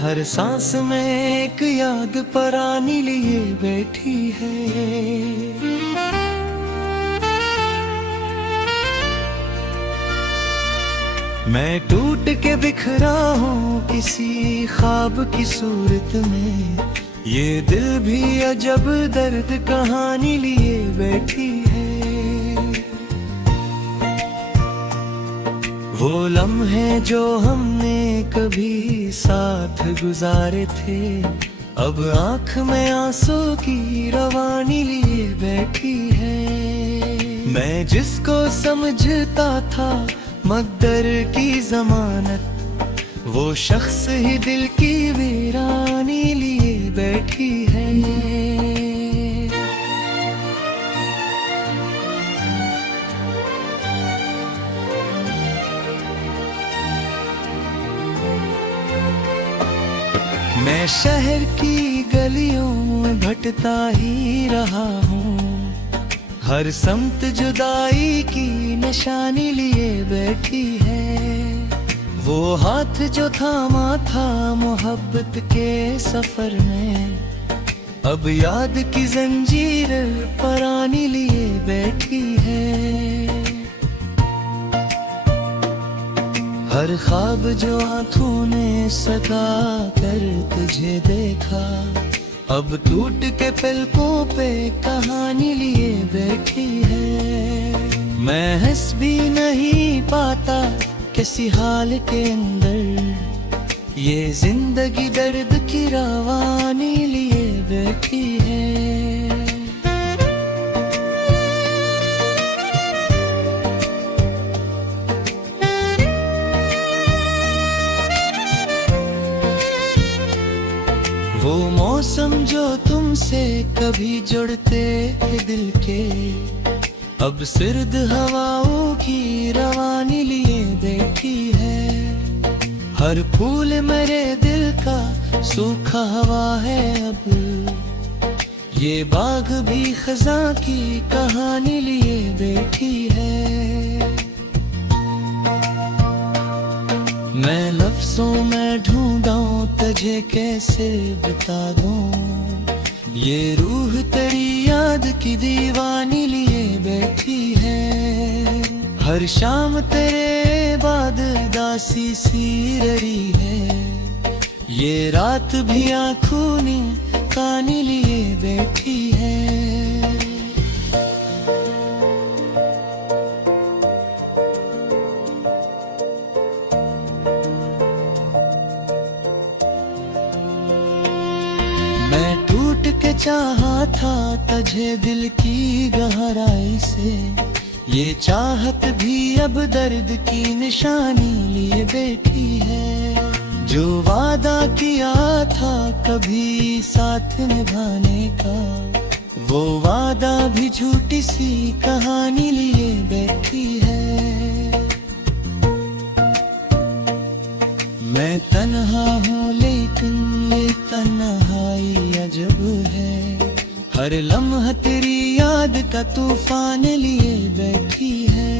हर सांस में एक याद परानी लिए बैठी है। मैं टूट के बिखरा हूँ किसी ख्वाब की सूरत में, ये दिल भी अजब दर्द कहानी लिए बैठी है। वो लम्हे जो हमने कभी साथ गुजारे थे, अब आँख में आंसू की रवानी लिए बैठी है। मैं जिसको समझता था मकदर की जमानत, वो शख्स ही दिल की वीरानी लिए बैठी है। मैं शहर की गलियों में भटता ही रहा हूँ, हर समत जुदाई की निशानी लिए बैठी है। वो हाथ जो थामा था मोहब्बत के सफर में, अब याद की जंजीर परानी लिए बैठी है। हर ख्वाब जो आँखों ने सजा कर तुझे देखा, अब टूट के पलकों पे कहानी लिए बैठी है। मैं हंस भी नहीं पाता किसी हाल के अंदर, ये जिंदगी दर्द की रवानी लिए बैठी है। वो मौसम जो तुमसे कभी जुड़ते थे दिल के, अब सर्द हवाओं की रवानी लिए बैठी है। हर फूल मेरे दिल का सूखा हवा है अब, ये बाग भी खज़ां की कहानी लिए बैठी है। मैं लफ्ज़ों में ढूंढूं तुझे कैसे बता दूं, ये रूह तेरी याद की दीवानी लिए बैठी है। हर शाम तेरे बाद दासी सी रही है, ये रात भी आँखों ने कहानी लिए बैठी है। मैं टूट के चाहा था तुझे दिल की गहराई से, ये चाहत भी अब दर्द की निशानी लिए बैठी है। जो वादा किया था कभी साथ निभाने का, वो वादा भी झूठी सी कहानी लिए बैठी है। मैं तन्हा हूँ लेकिन ये तन्हाई अजब है, हर लम्हा तेरी याद का तूफान लिए बैठी है।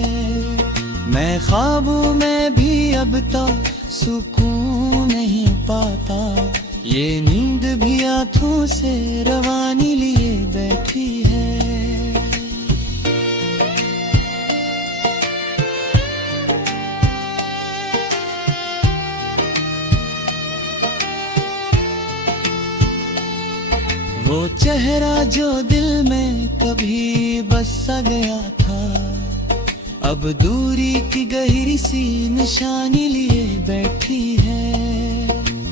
मैं ख्वाबों में भी अब तो सुकून नहीं पाता, ये नींद भी आँखों से रवानी लिए बैठी है। वो चेहरा जो दिल में कभी बसा गया था, अब दूरी की गहरी सी निशानी लिए बैठी है।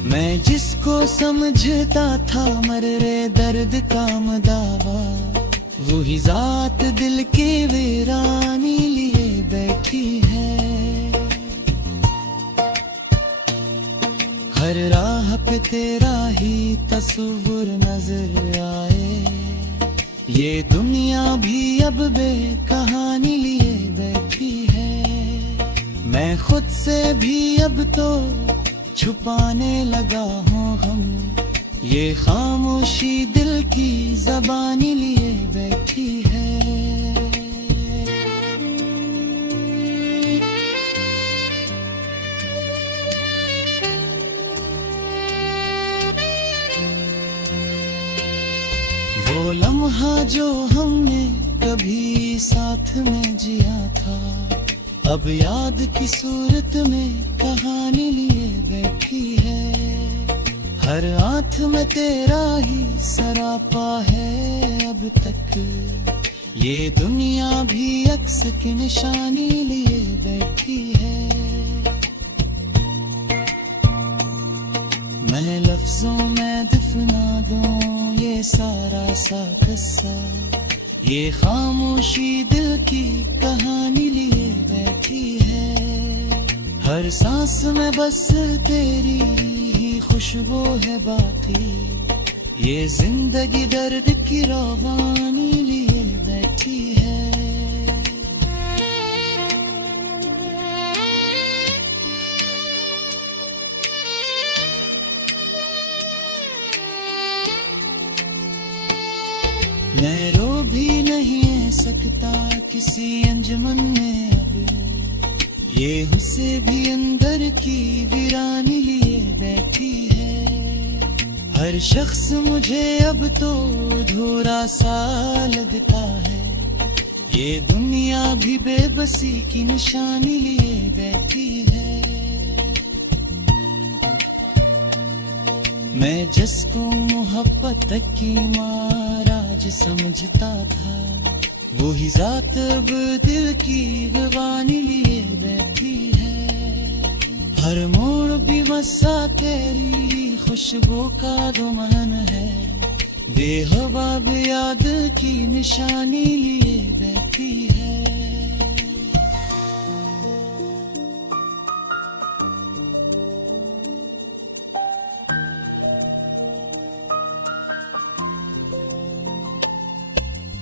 मैं जिसको समझता था मर्रे दर्द का मदावा, वही जात दिल की वीरानी लिए बैठी है। हर राह पे तेरा ही तस्वीर नजर आए, ये दुनिया भी अब बेकहानी लिए बैठी है। मैं खुद से भी अब तो छुपाने लगा हूँ गम, ये खामोशी दिल की ज़बानी लिए बैठी है। वो लम्हा जो हमने कभी साथ में जिया था, अब याद की सूरत में कहानी लिए बैठी है। हर आंख में तेरा ही सरापा है अब तक, ये दुनिया भी अक्स की निशानी लिए बैठी है। मैं लफ्जों में दफना दूं ये सारा सा किस्सा, ये खामोशी दिल की कहानी लिए बैठी है। हर सांस में बस तेरी ही खुशबू है बाकी, ये जिंदगी दर्द की रवानी लिए बैठी है। मैं रो भी नहीं सकता किसी अंजुमन में अब, ये हुस्से भी अंदर की वीरानी लिए बैठी है। हर शख्स मुझे अब तो अधूरा सा लगता है, ये दुनिया भी बेबसी की निशानी लिए बैठी है। मैं जिसको मोहब्बत की माराज समझता था, वो ही जात अब दिल की दीवानी लिए बैठी है। हर मोड़ भी मस्सा तेरी खुशबू का दुमहन है, बेहवा भी याद की निशानी लिए बैठी है।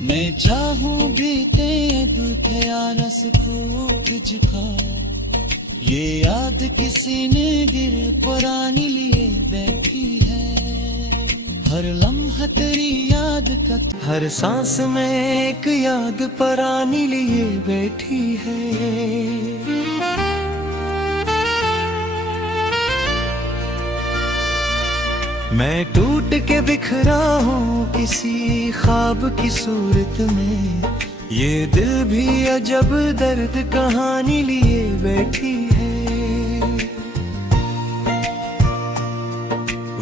मैं चाहूं भी तेरे रस खूब झुका, ये याद किसी ने गिर पुरानी लिए बैठी है। हर लम्हा तेरी याद का, हर सांस में एक याद पुरानी लिए बैठी है। मैं टूट के बिखरा हूँ किसी ख्वाब की सूरत में, ये दिल भी अजब दर्द कहानी लिए बैठी है।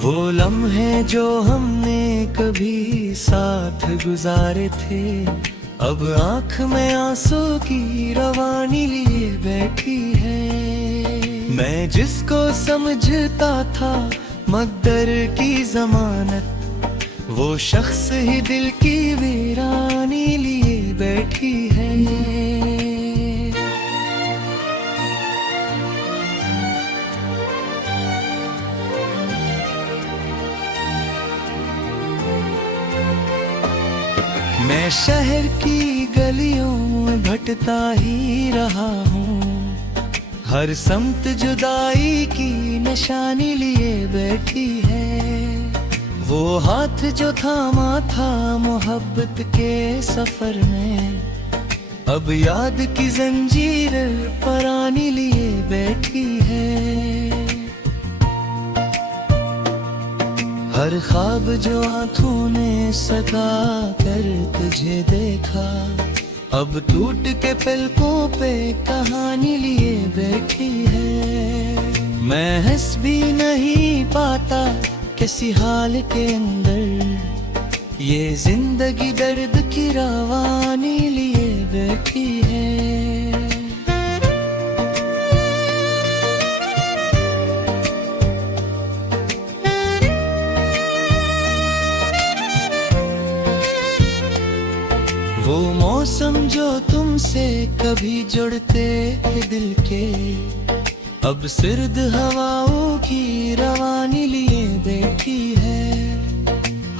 वो लम्हे जो हमने कभी साथ गुजारे थे, अब आँख में आंसू की रवानी लिए बैठी है। मैं जिसको समझता था मकदर की जमानत, वो शख्स ही दिल की वीरानी लिए बैठी है। मैं शहर की गलियों में भटता ही रहा हूँ, हर समत जुदाई की निशानी लिए बैठी है। वो हाथ जो थामा था मोहब्बत के सफर में, अब याद की जंजीर परानी लिए बैठी है। हर ख्वाब जो आँखों ने सगा कर तुझे देखा, अब टूट के पलकों पे कहानी लिए बैठी है। मैं हंस भी नहीं पाता किसी हाल के अंदर, ये जिंदगी दर्द की रवानी लिए बैठी है। वो मौसम जो तुमसे कभी जुड़ते थे दिल के, अब सर्द हवाओं की रवानी लिए बैठी है।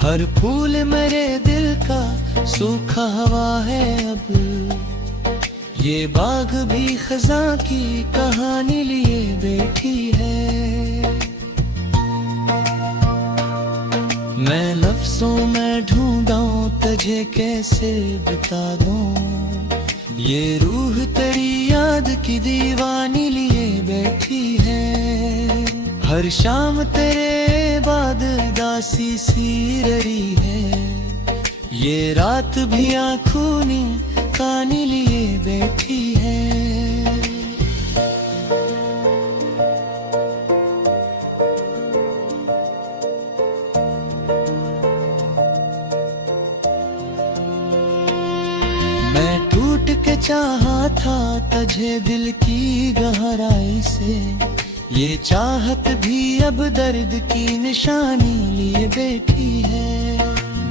हर फूल मेरे दिल का सूखा हवा है अब, ये बाग भी खज़ां की कहानी लिए बैठी है। मैं लफ्जों में ढूंढूं तुझे कैसे बता दूं, ये रूह तेरी याद की दीवानी लिए बैठी है। हर शाम तेरे बाद दासी सी रही है, ये रात भी आँखों ने कान लिए बैठी है। मैं टूट के चाहा था तुझे दिल की गहराई से, ये चाहत भी अब दर्द की निशानी लिए बैठी है।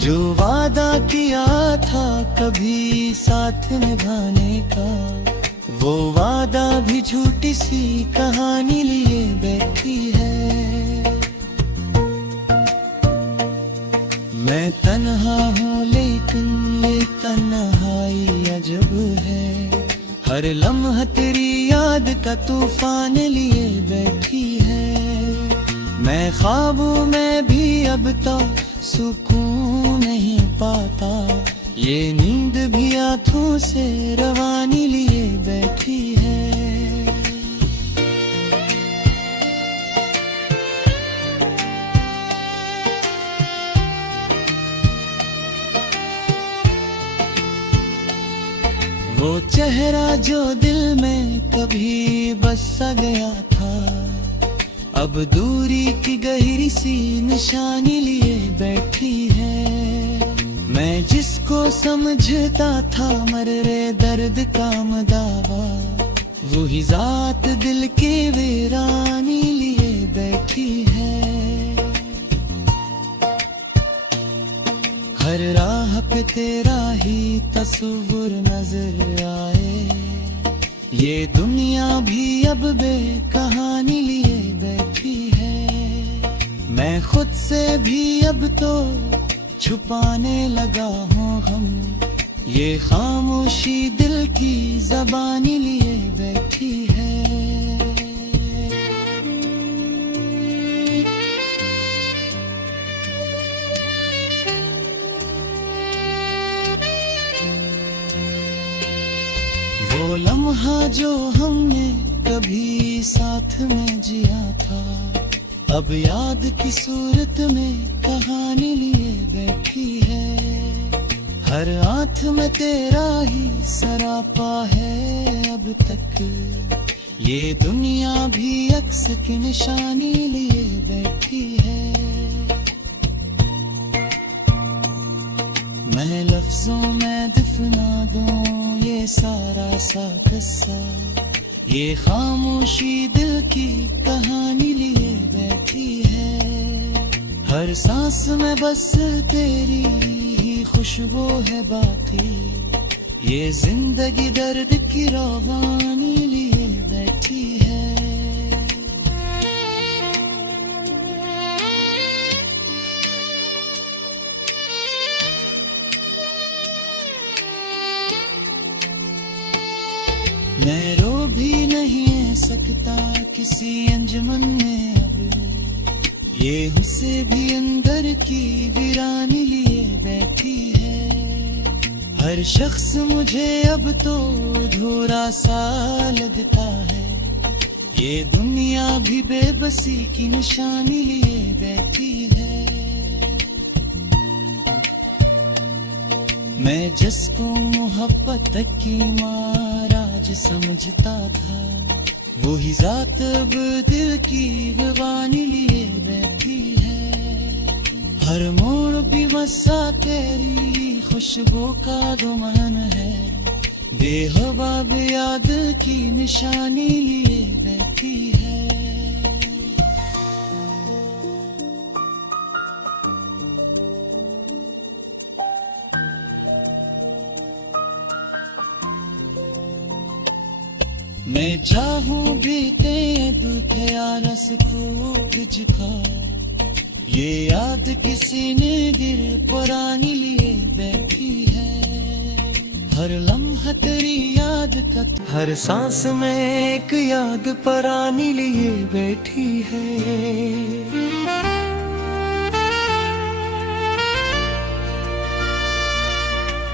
जो वादा किया था कभी साथ निभाने का, वो वादा भी झूठी सी कहानी लिए बैठी है। मैं तन्हा हूँ लेकिन ये तन्हाई अजब है, हर लम्हा तेरी याद का तूफान लिए बैठी है। मैं ख्वाबों में भी अब तो सुकून नहीं पाता, ये नींद भी आँखों से रवानी लिए बैठी है। वो चेहरा जो दिल में कभी बस सा गया था, अब दूरी की गहरी सी निशानी लिए बैठी है। मैं जिसको समझता था मर्रे दर्द का मदावा, वही जात दिल के वीरानी लिए बैठी है। हर राह पे तेरा ही तस्वीर नजर आए, ये दुनिया भी अब बेकहानी लिए बैठी है। मैं खुद से भी अब तो छुपाने लगा हूँ गम, ये खामोशी दिल की ज़बानी लिए बैठी है। वो लम्हा जो हमने कभी साथ में जिया था, अब याद की सूरत में कहानी लिए बैठी है। हर आँख में तेरा ही सरापा है अब तक, ये दुनिया भी अक्स की निशानी लिए बैठी है। मैं लफ्जों में दफना दूं ये सारा सा किस्सा, ये खामोशी दिल की कहानी लिए बैठी है। हर सांस में बस तेरी ही खुशबू है बाकी, ये जिंदगी दर्द की रवानी लिए बैठी है। मैं रो भी नहीं सकता किसी अंजुमन में अब, ये हुस्से भी अंदर की वीरानी लिए बैठी है। हर शख्स मुझे अब तो अधूरा सा लगता है, ये दुनिया भी बेबसी की निशानी लिए बैठी है। मैं जिसको मोहब्बत की माराज समझता था, वही जात अब दिल की दीवानी लिए बैठी है। हर मोड़ भी बसा तेरी खुशबू का दुमन है, बेहवा भी याद की निशानी लिए बैठी है। मैं चाहूं भी तेब थे रस को तुझका, ये याद किसी ने दिल पुरानी लिए बैठी है। हर लम्हा तेरी याद का, हर सांस में एक याद पुरानी लिए बैठी है।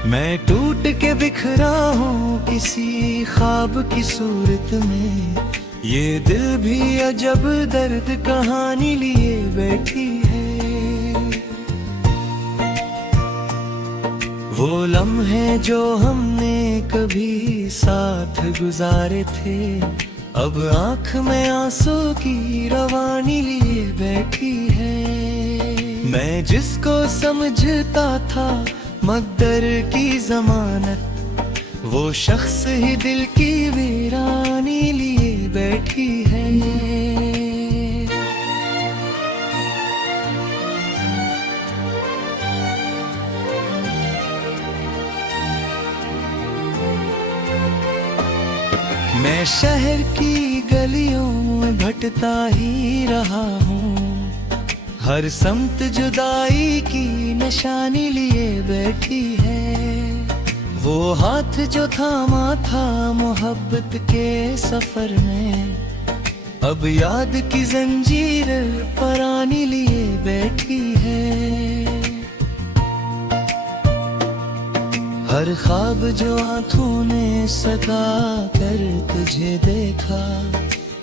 मैं टूट के बिखरा हूँ किसी ख्वाब की सूरत में, ये दिल भी अजब दर्द कहानी लिए बैठी है। वो लम्हे जो हमने कभी साथ गुजारे थे, अब आँख में आंसू की रवानी लिए बैठी है। मैं जिसको समझता था मकदर की जमानत, वो शख्स ही दिल की वीरानी लिए बैठी है। मैं शहर की गलियों में भटता ही रहा हूँ, हर समत जुदाई की निशानी लिए बैठी है। वो हाथ जो थामा था मोहब्बत के सफर में, अब याद की जंजीर परानी लिए बैठी है। हर ख्वाब जो आँखों ने सजा कर तुझे देखा,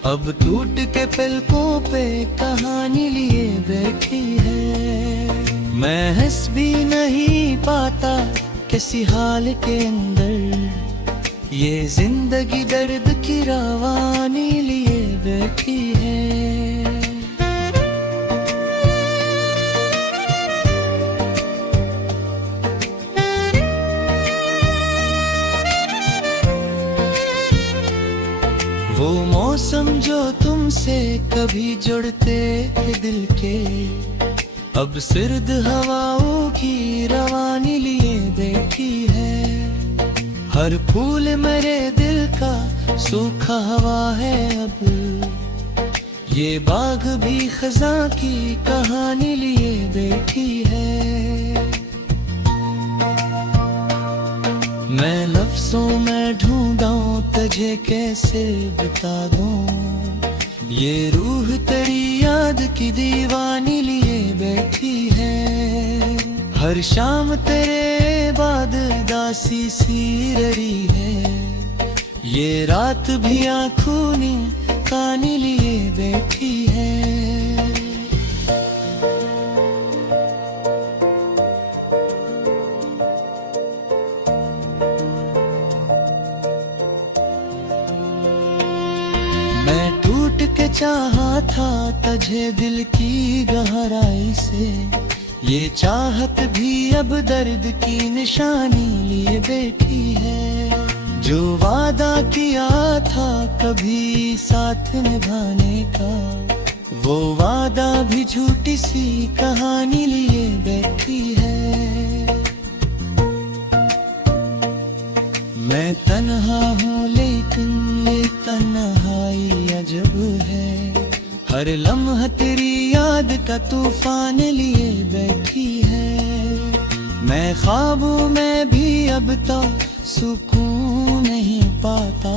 अब टूट के पलकों पे कहानी लिए बैठी है। मैं हंस भी नहीं पाता किसी हाल के अंदर, ये जिंदगी दर्द की रवानी लिए बैठी है। वो मौसम जो तुमसे कभी जुड़ते थे दिल के, अब सर्द हवाओं की रवानी लिए बैठी है। हर फूल मेरे दिल का सूखा हवा है अब, ये बाग भी खज़ां की कहानी लिए बैठी है। मैं लफ्ज़ों में ढूंढा तुझे कैसे बता दूं, ये रूह तेरी याद की दीवानी लिए बैठी है। हर शाम तेरे बाद दासी सी रही है, ये रात भी आँखों ने कानी लिए बैठी है। मैं टूट के चाहा था तुझे दिल की गहराई से, ये चाहत भी अब दर्द की निशानी लिए बैठी है। जो वादा किया था कभी साथ निभाने का, वो वादा भी झूठी सी कहानी लिए बैठी है। मैं तन्हा हूँ लेकिन ये तन्हाई अजब है, हर लम्हा तेरी याद का तूफान लिए बैठी है। मैं ख्वाबों में भी अब तो सुकून नहीं पाता,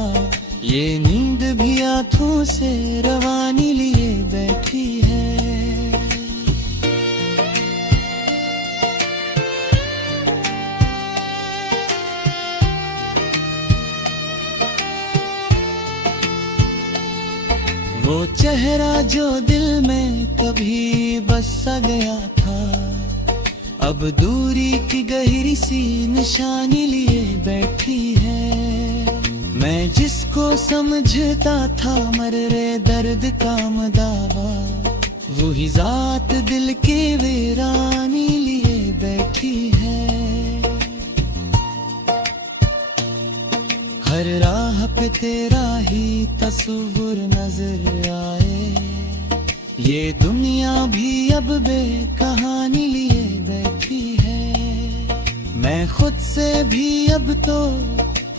ये नींद भी आँखों से रवानी लिए बैठी है। वो चेहरा जो दिल में कभी बसा गया था, अब दूरी की गहरी सी निशानी लिए बैठी है। मैं जिसको समझता था मर्रे दर्द का मदावा, वही जात दिल की वीरानी लिए बैठी है। हर राह पे तेरा ही तस्वीर नजर आए, ये दुनिया भी अब बेकहानी लिए बैठी है। मैं खुद से भी अब तो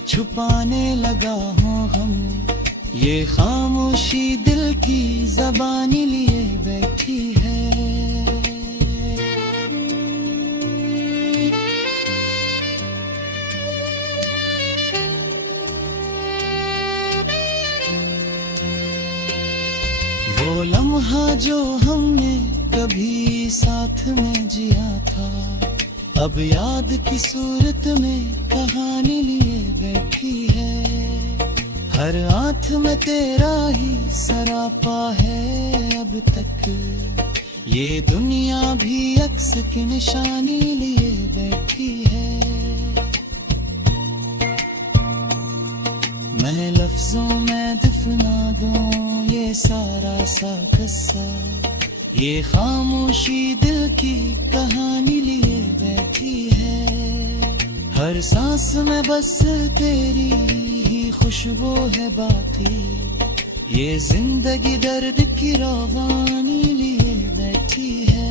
छुपाने लगा हूँ गम, ये खामोशी दिल की ज़बानी लिए बैठी है। वो लम्हा जो हमने कभी साथ में जिया था, अब याद की सूरत में कहानी लिए बैठी है। हर आँख में तेरा ही सरापा है अब तक, ये दुनिया भी अक्स की निशानी लिए बैठी है। लफ्जों में दफना दूं ये सारा सा किस्सा, ये खामोशी दिल की कहानी लिए बैठी है। हर सांस में बस तेरी ही खुशबू है बाकी, ये जिंदगी दर्द की रवानी लिए बैठी है।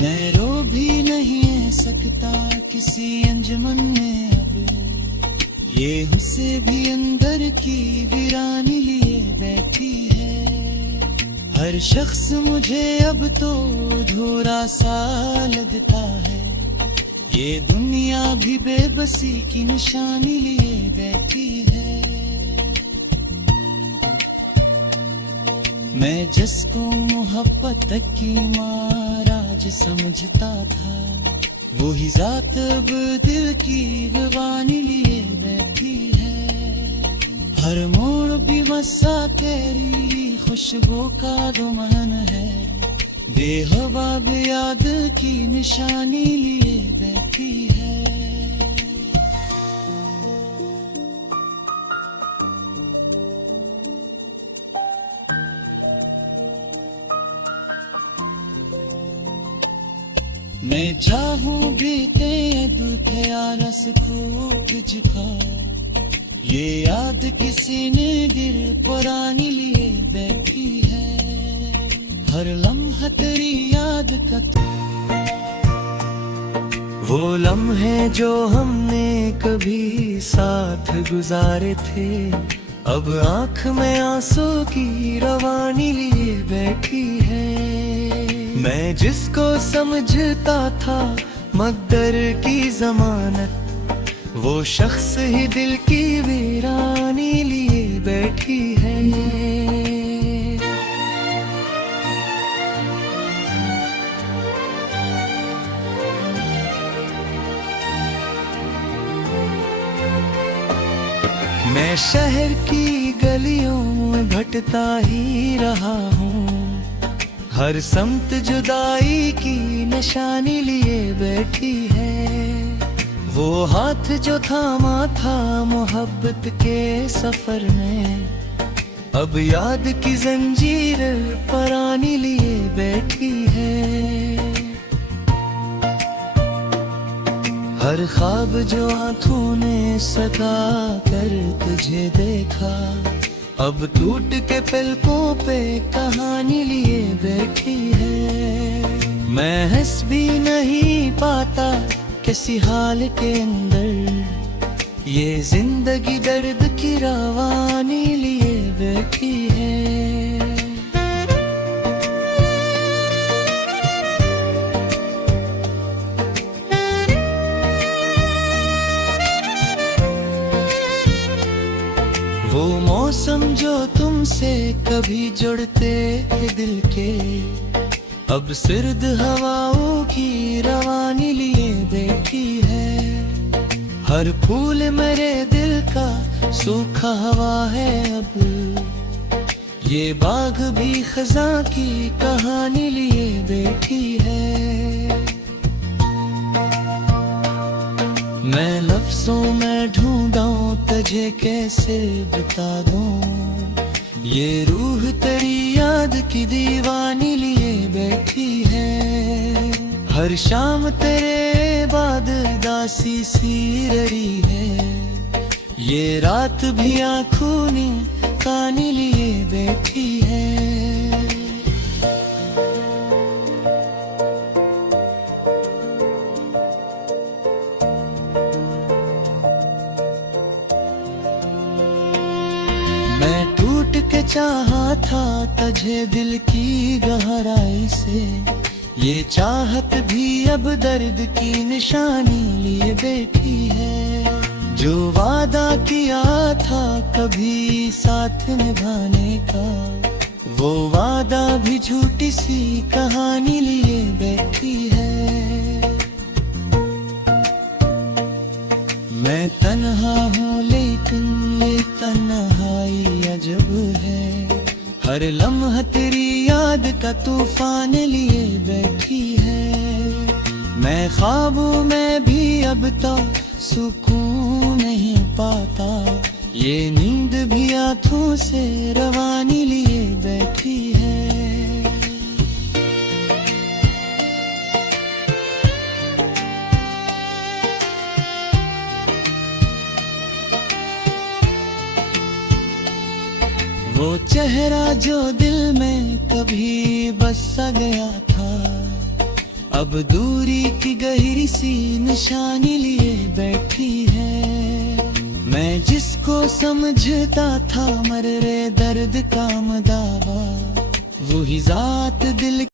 मैं रो भी नहीं सकता किसी अंजुमन में अब, ये मुझसे भी अंदर की वीरानी लिए बैठी है। हर शख्स मुझे अब तो अधूरा सा लगता है, ये दुनिया भी बेबसी की निशानी लिए बैठी है। मैं जिसको मोहब्बत की माराज समझता था, वही जात अब दिल की दीवानी लिए बैठी है। हर मोड़ भी मस्सा तेरी खुशबू का दुमन है, बेहवा भी याद की निशानी लिए बैठी है। मैं चाहूं भी तेद थे रस खूब झुका, ये याद किसी ने गिर पुरानी लिए बैठी है। हर लम्हा तेरी याद का वो लम्हे जो हमने कभी साथ गुजारे थे, अब आंख में आंसू की रवानी लिए बैठी है। मैं जिसको समझता था मकदर की जमानत, वो शख्स ही दिल की वीरानी लिए बैठी है। मैं शहर की गलियों में भटता ही रहा हूँ, हर समत जुदाई की निशानी लिए बैठी है। वो हाथ जो थामा था मोहब्बत के सफर में, अब याद की जंजीर परानी लिए बैठी है। हर ख्वाब जो आंखों ने सजा कर तुझे देखा, अब टूट के पलकों पे कहानी लिए बैठी है। मैं हंस भी नहीं पाता किसी हाल के अंदर, ये जिंदगी दर्द की रवानी लिए बैठी है। वो मौसम जो तुमसे कभी जुड़ते थे दिल के, अब सर्द हवाओं की रवानी लिए बैठी है। हर फूल मेरे दिल का सूखा हवा है अब, ये बाग भी खजा की कहानी लिए बैठी है। मैं लफ्जों में ढूंढा तुझे कैसे बता दूं, ये रूह तेरी याद की दीवानी लिए बैठी है। हर शाम तेरे बाद दासी सी रही है, ये रात भी आँखों ने कानी लिए बैठी है। मैं टूट के चाहा था तुझे दिल की गहराई से, ये चाहत भी अब दर्द की निशानी लिए बैठी है। जो वादा किया था कभी साथ निभाने का, वो वादा भी झूठी सी कहानी लिए बैठी है। मैं तन्हा हूँ लेकिन ये तन्हाई अजब है, हर हर लम्हा तेरी याद का तूफान लिए बैठी है। मैं ख्वाबों में भी अब तो सुकून नहीं पाता, ये नींद भी आँखों से रवानी लिए बैठी है। वो चेहरा जो दिल में कभी बसा गया था, अब दूरी की गहरी सी निशानी लिए बैठी है। मैं जिसको समझता था मर्रे दर्द का मदावा, वही जात दिल